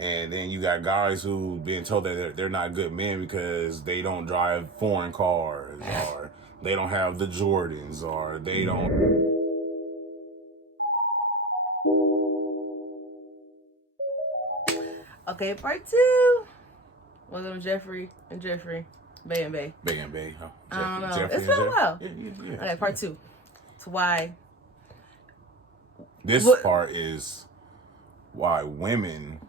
And then you got guys who being told that they're not good men because they don't drive foreign cars, or they don't have the Jordans, or they don't. Okay, part 2. Welcome, Jeffrey and Jeffrey. Bay and Bay. Bay and Bay, huh? I don't know. Jeffrey It's been a while. Yeah. Okay, part 2. To why. This part is why women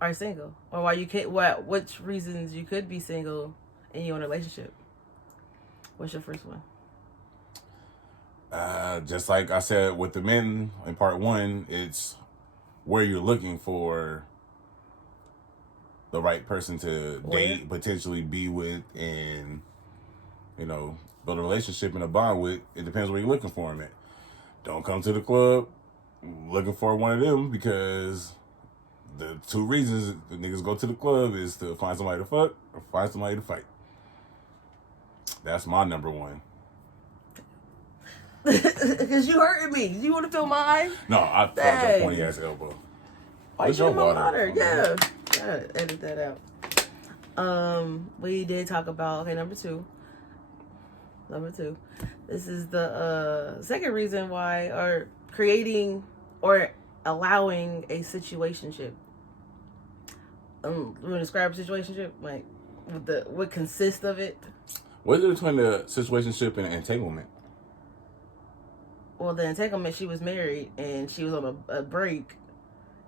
are single, or why you can't. Which reasons you could be single and you're in a relationship. What's your first one? Just like I said with the men in part 1, it's where you're looking for the right person to date, potentially be with, and build a relationship and a bond with. It depends where you're looking for them at. Don't come to the club looking for one of them, because the 2 reasons the niggas go to the club is to find somebody to fuck or find somebody to fight. That's my number 1. Because you hurting me. You want to feel mine? No, I felt your pointy ass elbow. Where's your water? Yeah. Gotta edit that out. We did talk about, number two. This is the second reason why, or creating or allowing a situationship. We're gonna describe a situationship, like what consists of it. What is it between the situationship and entanglement? Well, the entanglement, she was married and she was on a break,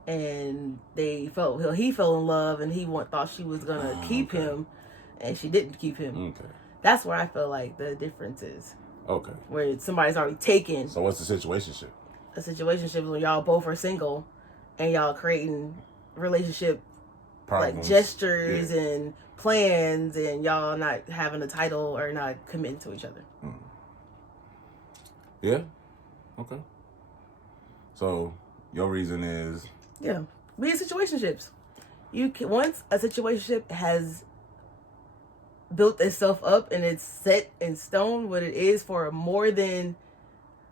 and he fell in love, and he thought she was gonna keep him, and she didn't keep him. Okay. That's where I feel like the difference is. Okay. Where somebody's already taken. So what's the situationship? A situationship is when y'all both are single and y'all creating relationship problems, like gestures and plans, and y'all not having a title or not committing to each other. Yeah. Okay. So your reason is? Yeah. Be in situationships. Once a situationship has built itself up and it's set in stone what it is for more than,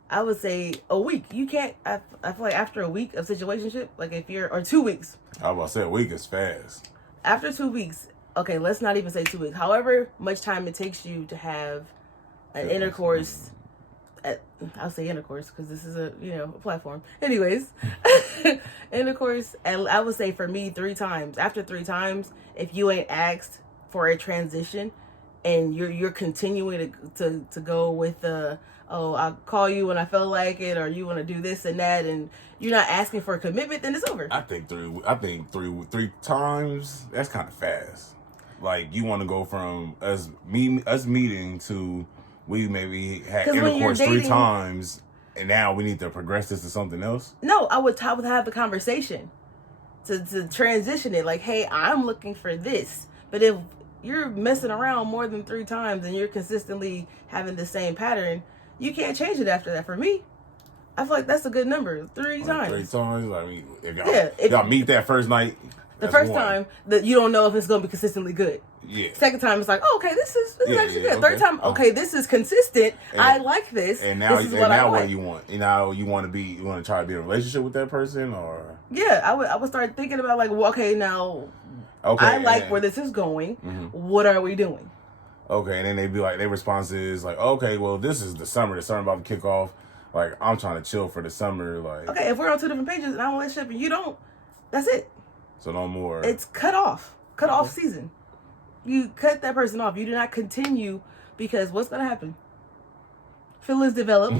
I would say, a week. You can't, I feel like after a week of situationship, like or 2 weeks. I was about to say a week is fast. After 2 weeks, okay, let's not even say 2 weeks. However much time it takes you to have an intercourse, I'll say intercourse because this is a platform. Anyways, intercourse, and I would say for me 3 times. After 3 times, if you ain't asked for a transition, and you're continuing to go with I'll call you when I feel like it, or you want to do this and that, and you're not asking for a commitment, then it's over. I think three times, that's kind of fast. Like, you want to go from us meeting to we maybe had intercourse dating 3 times, and now we need to progress this to something else. No, I would have the conversation to transition it. Like, hey, I'm looking for this. But if you're messing around more than 3 times and you're consistently having the same pattern, you can't change it after that. For me, I feel like that's a good number. 3 times. 3 times. I mean, if y'all meet that first night, the first time that you don't know if it's going to be consistently good. Yeah. Second time, it's like, oh, okay, this is actually good. Third time, okay, this is consistent. I like this. And now, this is what what do you want? You want to try to be in a relationship with that person, or? Yeah, I would start thinking about, like, well, okay, now. Okay, I like where this is going. Mm-hmm. What are we doing? Okay, and then they'd be like, their response is like, okay, well, this is the summer. The summer about to kick off. Like, I'm trying to chill for the summer. Like, okay, if we're on 2 different pages and I'm in a relationship and you don't, that's it. So no more. It's cut off season. You cut that person off. You do not continue, because what's gonna happen? Feelings develop.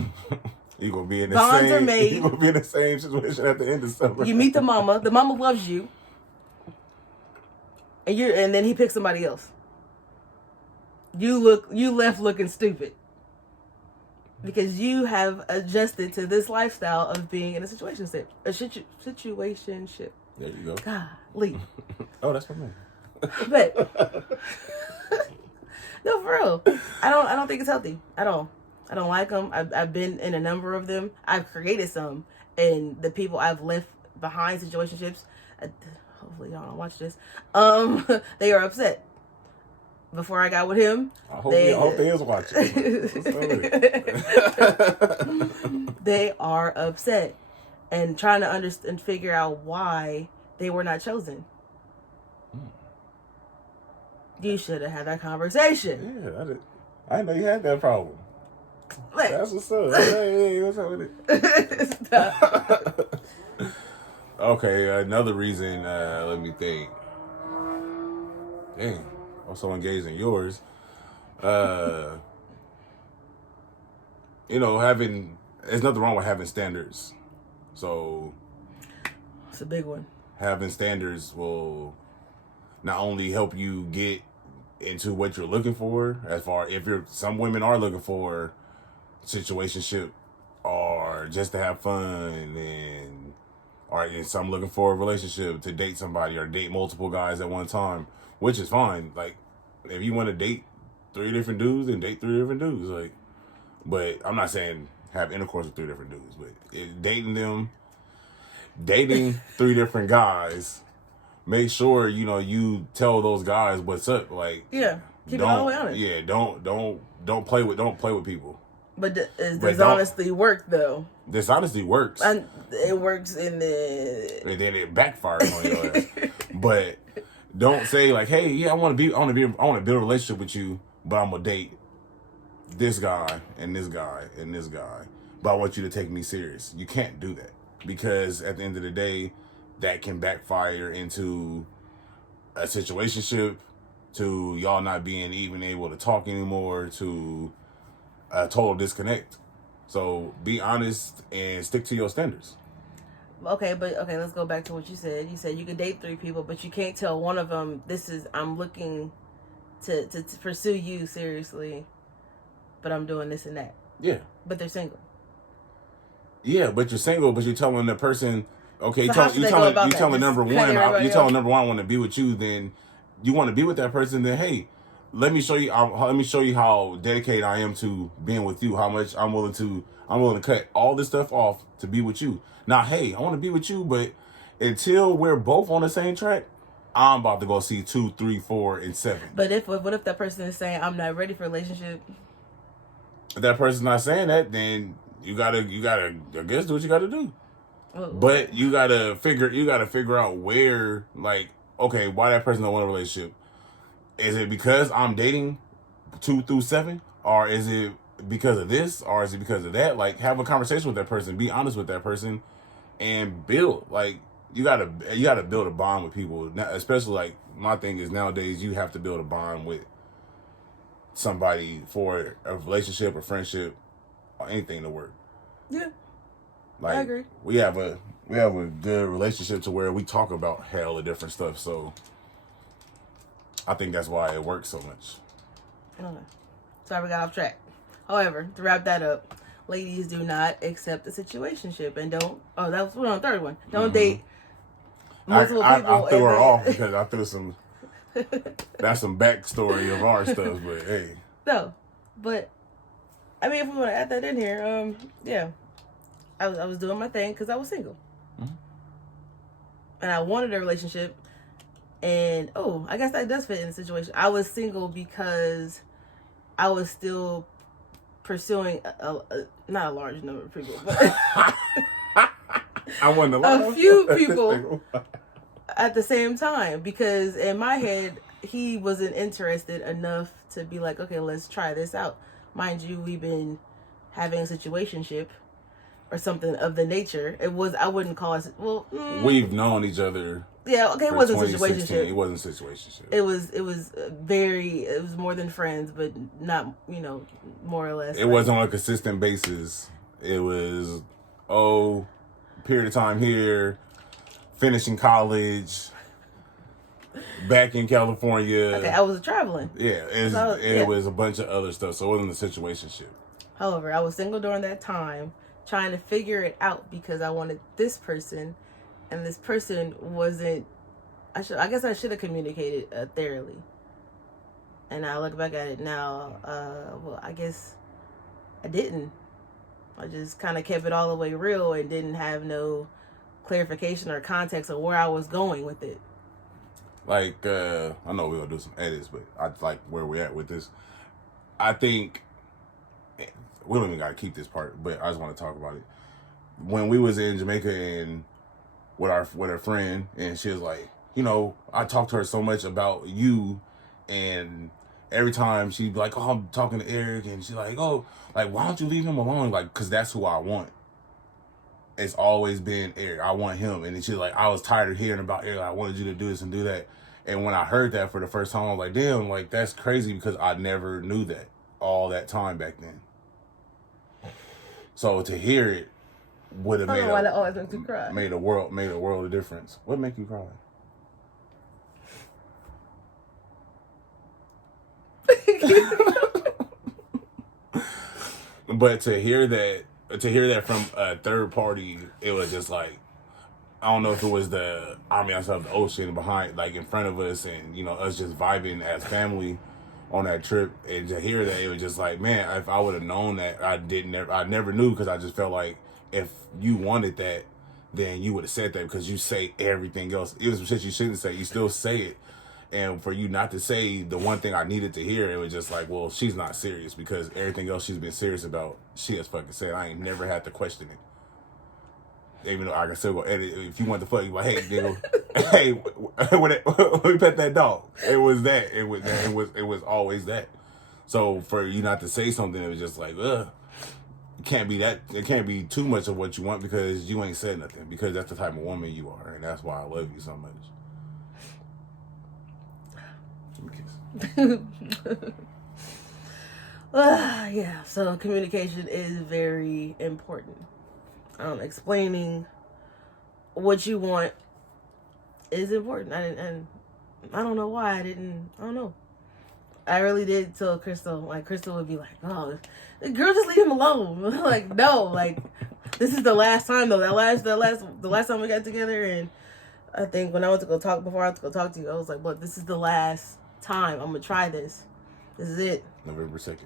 You're gonna be in bonds are made. You're gonna be in the same situation at the end of summer. You meet the mama. The mama loves you. And then he picks somebody else. You left looking stupid because you have adjusted to this lifestyle of being in a situationship. There you go. Golly. Oh, that's my man. But no, for real, I don't think it's healthy at all. I don't like them. I've been in a number of them. I've created some, and the people I've left behind situationships. Hopefully y'all don't watch this. They are upset. Before I got with him, I hope they is watching. They are upset and trying to understand, figure out why they were not chosen. You should have had that conversation. Yeah, I didn't know you had that problem. Wait. That's what's up. Hey, what's up with it? Okay, another reason, let me think. Dang, I'm so engaged in yours. There's nothing wrong with having standards. So it's a big one. Having standards will not only help you get into what you're looking for, some women are looking for situationship or just to have fun, and some looking for a relationship to date somebody or date multiple guys at one time, which is fine. Like, if you want to date 3 different dudes, then date 3 different dudes. Like, but I'm not saying have intercourse with 3 different dudes, but dating 3 different guys. Make sure you tell those guys what's up. Like, yeah, keep it all the way honest. Yeah, don't play with people. But does dishonesty work though? Dishonesty works. And it works and then it backfires on your ass. But don't say like, hey, yeah, I want to build a relationship with you, but I'm gonna date this guy and this guy and this guy. But I want you to take me serious. You can't do that, because at the end of the day, that can backfire into a situationship, to y'all not being even able to talk anymore, to a total disconnect. So be honest and stick to your standards. Okay, let's go back to what you said. You said you could date 3 people, but you can't tell one of them, I'm looking to pursue you seriously, but I'm doing this and that. Yeah. But they're single. Yeah, but you're single, but you're telling the person, okay, you telling number one I want to be with you, then you want to be with that person, then hey, let me show you how dedicated I am to being with you, how much I'm willing to cut all this stuff off to be with you. Now, hey, I want to be with you, but until we're both on the same track, I'm about to go see 2, 3, 4, and 7. But what if that person is saying, I'm not ready for a relationship? If that person's not saying that, then you gotta I guess do what you gotta do. But you gotta figure out where, like, okay, why that person don't want a relationship. Is it because I'm dating 2 through 7, or is it because of this, or is it because of that? Like, have a conversation with that person, be honest with that person, and build. Like, you gotta build a bond with people. Now, especially, like, my thing is nowadays you have to build a bond with somebody for a relationship or friendship or anything to work. Yeah. Like, I agree. We have a good relationship to where we talk about hell of different stuff. So I think that's why it works so much. Okay. Sorry we got off track. However, to wrap that up, ladies, do not accept a situationship and don't. Oh, that was on the third one. Don't date multiple people. I threw her off because I threw some. That's some backstory of our stuff, but hey. No, but I mean, if we want to add that in here, yeah. I was doing my thing because I was single. Mm-hmm. And I wanted a relationship. And, I guess that does fit in the situation. I was single because I was still pursuing not a large number of people, but I wasn't a few people at the same time. Because in my head, he wasn't interested enough to be like, okay, let's try this out. Mind you, we've been having a situationship or something of the nature. I wouldn't call it, we've known each other. Yeah, okay, it wasn't a situationship. It wasn't a situationship. It was more than friends, but not, more or less. It wasn't on a consistent basis. It was, period of time here, finishing college, back in California. Okay, I was traveling. Yeah, it was a bunch of other stuff, so it wasn't a situationship. However, I was single during that time, trying to figure it out because I wanted this person, and this person wasn't. I guess I should have communicated thoroughly. And I look back at it now. I guess I didn't. I just kind of kept it all the way real and didn't have no clarification or context of where I was going with it. Like, I know we're gonna do some edits, but I like where we're at with this. I think we don't even gotta keep this part, but I just want to talk about it. when we was in Jamaica and with her friend, and she was like, you know, I talked to her so much about you, and every time she'd be like, oh, I'm talking to Eric, and she's like, oh, like, why don't you leave him alone? Like, because that's who I want. It's always been Eric. I want him. And then she's like, I was tired of hearing about Eric. I wanted you to do this and do that. And when I heard that for the first time, I was like, damn, like, that's crazy, because I never knew that all that time back then. So to hear it would have made a world of difference. What make you cry? But to hear that from a third party, it was just like, I don't know if it was the ambiance of the ocean behind, like in front of us, and you know, us just vibing as family on that trip, and to hear that, it was just like, man, if I would have known that, I never knew, because I just felt like if you wanted that, then you would have said that, because you say everything else. Even some shit you shouldn't say, you still say it. And for you not to say the one thing I needed to hear, it was just like, well, she's not serious, because everything else she's been serious about, she has fucking said. I ain't never had to question it. Even though I can still go edit. If you want to fuck, you like, hey, nigga, hey, let me pet that dog. It was that. It was always that. So for you not to say something, it was just like, ugh. It can't be that. It can't be too much of what you want, because you ain't said nothing. Because that's the type of woman you are, and that's why I love you so much. Yeah, so communication is very important. Explaining what you want is important. I don't know why I don't know. I really did tell Crystal. Like, Crystal would be like, oh, girl, just leave him alone. Like, no, like, this is the last time though. The last time we got together, and I think when I went to go talk to you, I was like, look, this is the last time I'm gonna try this. This is it. November 2nd.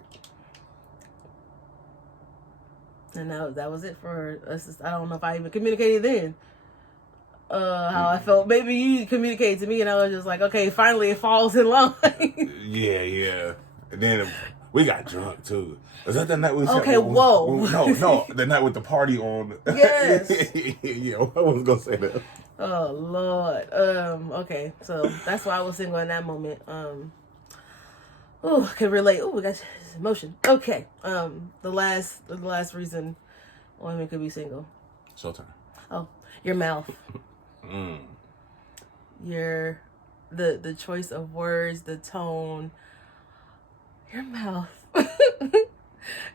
And that was it for us. I don't know if I even communicated then. How I felt. Maybe you communicated to me, and I was just like, okay, finally it falls in line. Yeah. And then we got drunk too. Was that the night we? Okay, whoa. No, the night with the party on. Yes. Yeah, I was gonna say that. Oh Lord. Okay, so that's why I was single in that moment. Oh, can relate. Oh, we got emotion. Okay. The last reason women could be single. Showtime. Oh, your mouth. Your the choice of words, the tone. Your mouth.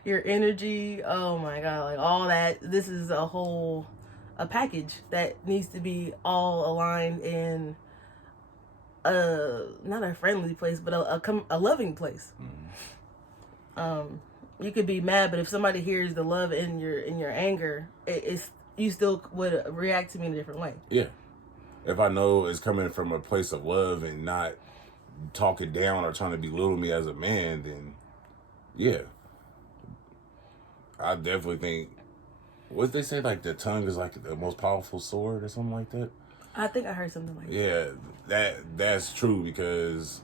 Your energy. Oh my God, like all that. This is a package that needs to be all aligned in not a friendly place, but a loving place. You could be mad, but if somebody hears the love in your anger, it's you still would react to me in a different way. Yeah, if I know it's coming from a place of love and not talking down or trying to belittle me as a man, then yeah, I definitely think. What they say, like the tongue is like the most powerful sword or something like that. I think I heard something like that. Yeah, that's true, because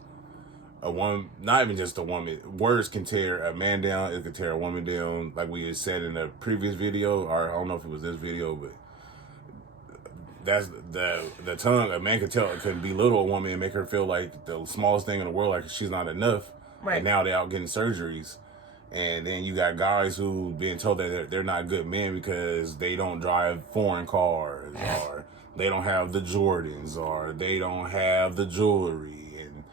a woman, not even just a woman, words can tear a man down, it can tear a woman down, like we had said in a previous video, or I don't know if it was this video, but that's the tongue. A man can belittle a woman and make her feel like the smallest thing in the world, like she's not enough. Right. And now they're out getting surgeries. And then you got guys who being told that they're not good men because they don't drive foreign cars, or they don't have the Jordans, or they don't have the jewelry. And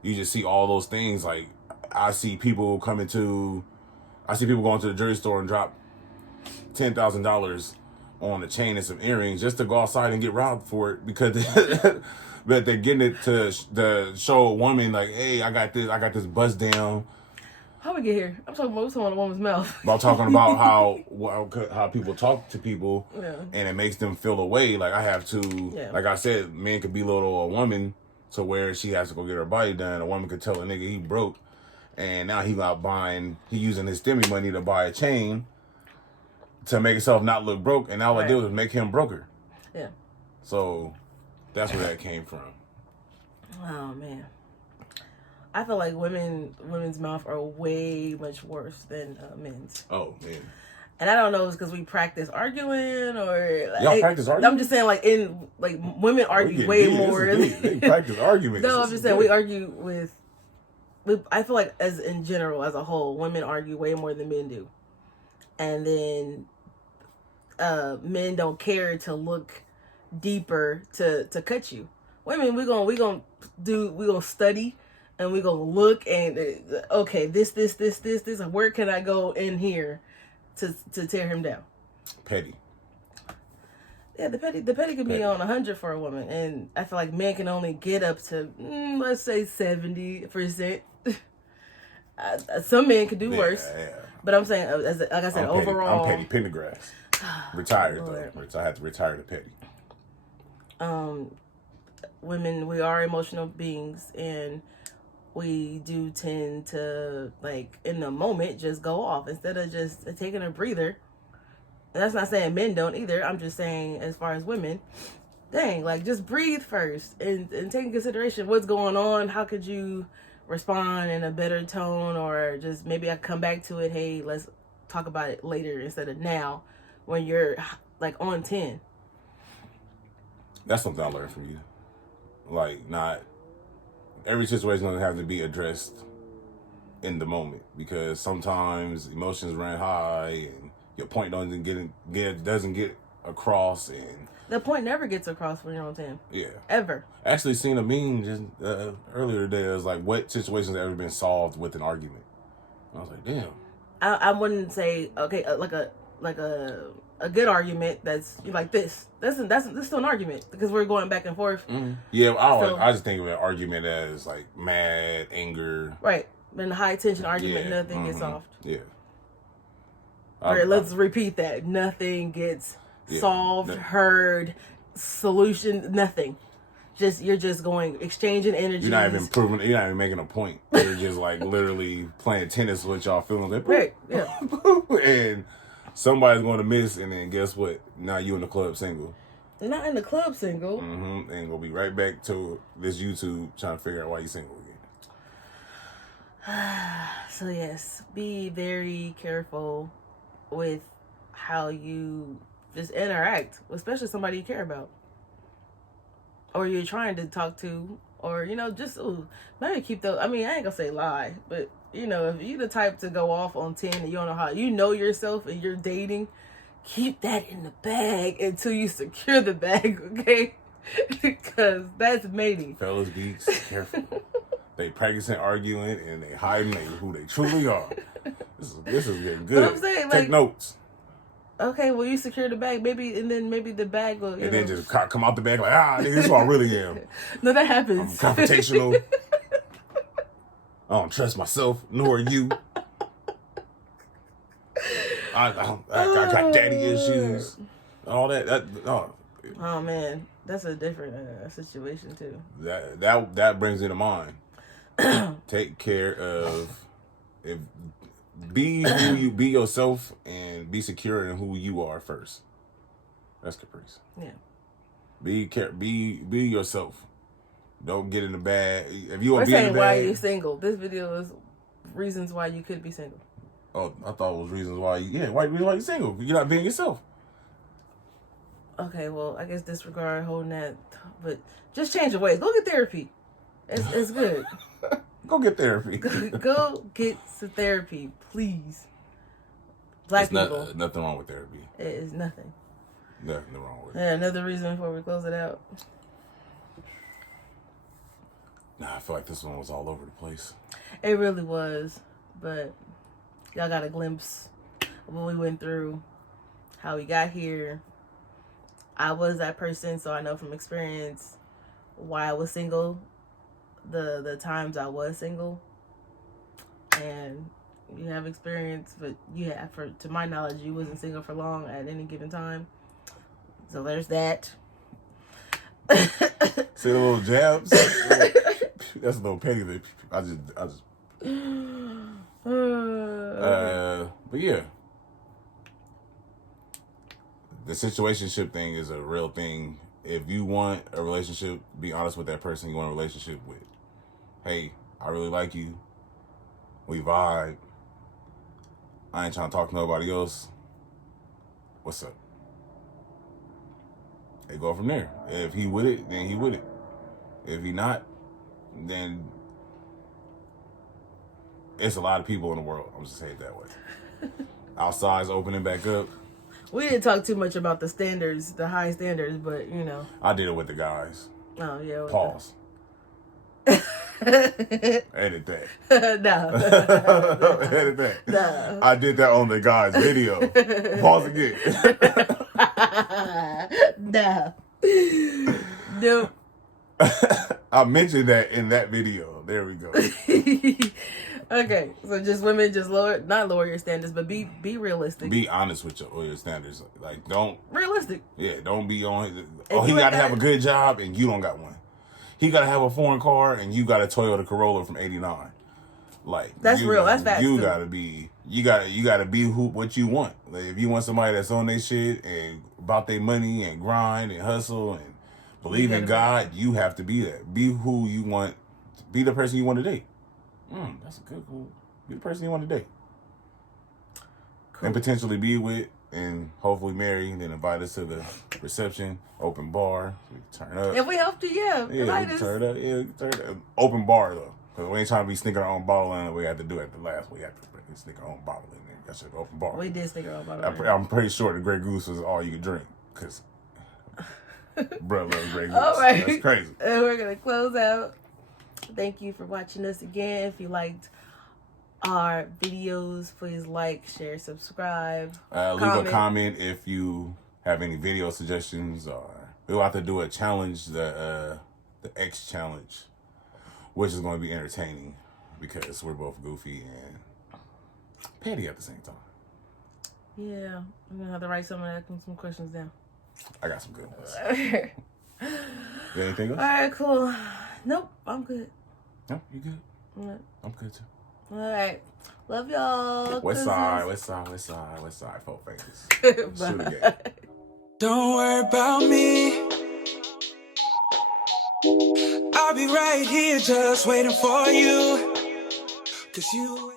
you just see all those things. Like, I see people going to the jewelry store and drop $10,000 on a chain and some earrings just to go outside and get robbed for it, because but they're getting it to show a woman like, hey, I got this bust down. How we get here? I'm talking about a woman's mouth. I'm talking about how people talk to people, yeah. And it makes them feel away. Like, I have to, like I said, men could belittle a woman to where she has to go get her body done. A woman could tell a nigga he broke, and now he using his stimmy money to buy a chain to make himself not look broke, and all I did was make him broker. Yeah. So that's where that came from. Oh man. I feel like women's mouth are way much worse than men's. Oh man. And I don't know if it's because we practice arguing or y'all practice arguing. I'm just saying, like women argue way more. They practice arguments. No, I'm just saying we argue with. I feel like as in general, as a whole, women argue way more than men do, and then men don't care to look deeper to cut you. Women, we gonna study. And we gonna look and okay, this. Where can I go in here to tear him down? Petty. Yeah, the petty could be on 100 for a woman, and I feel like men can only get up to let's say 70%. Some men could do worse, but I'm saying, like I said, overall, I'm petty. Pendergrass. Retired though. I had to retire to petty. Women, we are emotional beings, and we do tend to, like, in the moment, just go off instead of just taking a breather. And that's not saying men don't either. I'm just saying, as far as women, dang, like, just breathe first and take in consideration what's going on. How could you respond in a better tone, or just maybe I come back to it. Hey, let's talk about it later instead of now when you're like on 10. That's something I learned from you. Like, not every situation doesn't have to be addressed in the moment, because sometimes emotions run high and your point doesn't get across, and the point never gets across when you're on 10. Yeah. Ever. I actually seen a meme just earlier today. It was like, what situations have ever been solved with an argument? And I was like, damn. I wouldn't say okay, like a good argument that's like this. That's still an argument because we're going back and forth. Mm-hmm. Yeah, I just think of an argument as like mad, anger. Right. In a high tension argument, nothing gets solved. Yeah. Alright, let's repeat that. Nothing gets solved, heard, solution, nothing. You're just going exchanging energy. You're not even proving. You're not even making a point. You're just like literally playing tennis with y'all feelings. Like, right. Yeah. And somebody's going to miss, and then guess what? Now you in the club single. Not in the club single. Mm-hmm. And gonna be right back to this YouTube trying to figure out why you single again. So yes, be very careful with how you just interact, especially somebody you care about, or you're trying to talk to, or just maybe keep those. I mean, I ain't gonna say lie, but if you the type to go off on 10 and you don't know how, yourself and you're dating, keep that in the bag until you secure the bag, okay? Because that's mating. Fellas, be careful. They practicing arguing and they hiding who they truly are. This is getting good. But I'm saying, take notes. Okay, well, you secure the bag, maybe the bag will. And then just come out the bag like, nigga, this is who I really am. No, that happens. I'm confrontational. I don't trust myself, nor you. I got daddy issues. All that. Oh man, that's a different situation too. That brings it to mind. Take care of be yourself and be secure in who you are first. That's Caprice. Yeah. Be yourself. Don't get in the bag. If you want to be in the bag. Why are you single? This video is reasons why you could be single. Oh, I thought it was reasons why why you single? You're not being yourself. Okay, well, I guess disregard holding that, but just change your ways. Go get therapy. It's good. Go get therapy. Go get some therapy, please. Black people. Nothing wrong with therapy. It is nothing. Nothing wrong with it. Yeah, another reason before we close it out. Nah, I feel like this one was all over the place. It really was, but y'all got a glimpse of what we went through, how we got here. I was that person, so I know from experience why I was single, the times I was single, and you have experience, but to my knowledge, you wasn't single for long at any given time. So there's that. See the little jabs? That's a little petty. I just. But yeah, the situationship thing is a real thing. If you want a relationship, be honest with that person you want a relationship with. Hey, I really like you. We vibe. I ain't trying to talk to nobody else. what's up? They go from there. If he with it, then he with it. If he not, then it's a lot of people in the world. I'm just saying it that way. Outside's opening back up. We didn't talk too much about the standards, the high standards, but you know. I did it with the guys. Oh yeah. Pause. Edit that. No. Edit that. No. I did that on the guys' video. Pause again. No. Nope. I mentioned that in that video. There we go. Okay, so just women, just not lower your standards, but be realistic. Be honest with your standards. Like, don't realistic. Yeah, don't be on. Oh, he got to have a good job and you don't got one. He got to have a foreign car and you got a Toyota Corolla from '89. Like, that's real. That's facts. You gotta be. You gotta be what you want. Like, if you want somebody that's on their shit and about their money and grind and hustle and believe in God, you have to be that. Be who you want. Be the person you want to date. That's a good one. Be the person you want to date. Cool. And potentially be with and hopefully marry, and then invite us to the reception, open bar, so we can turn up. If we have to, yeah. We can turn up. Yeah, we can turn up. Open bar, though. Because we ain't trying to be sneaking our own bottle in, we have to do it at the last. We have to sneak our own bottle in there. That's an open bar. We did sneak our own bottle in. I'm pretty sure the Grey Goose was all you could drink. Because brother loves Grey Goose. All right. That's crazy. And we're going to close out. Thank you for watching us again. If you liked our videos, please like, share, subscribe. Leave a comment if you have any video suggestions, or we'll have to do a challenge, the X challenge, which is going to be entertaining because we're both goofy and petty at the same time. Yeah, I'm going to have to write some questions down. I got some good ones. You anything else? All right, cool. Nope, I'm good. No, you good? Right. I'm good too. All right. Love y'all. West side, 4 fingers. Shoot again. Don't worry about me. I'll be right here just waiting for you. 'Cause you